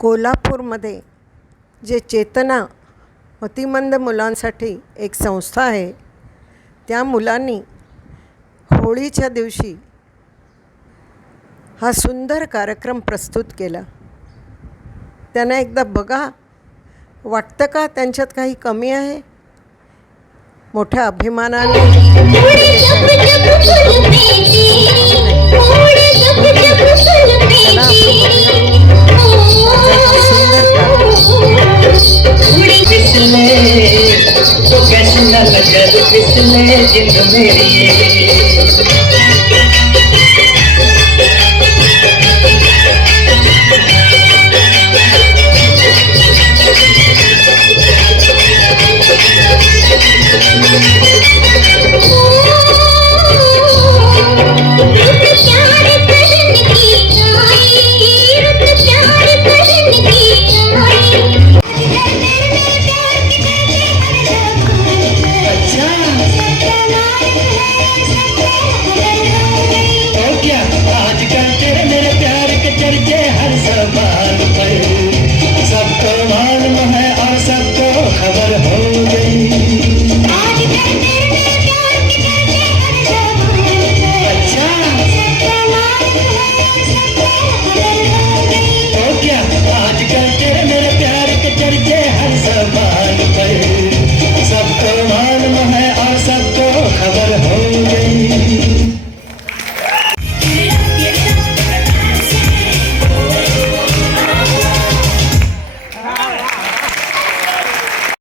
कोल्हापूरमध्ये जे चेतना मतिमंद मुलांसाठी एक संस्था आहे, त्या मुलांनी होळीच्या दिवशी हा सुंदर कार्यक्रम प्रस्तुत केला. त्यांना एकदा बघा, वाटतं का त्यांच्यात काही कमी आहे? मोठ्या अभिमानाने तो कैसे न नजर फिसले जिंद मेरी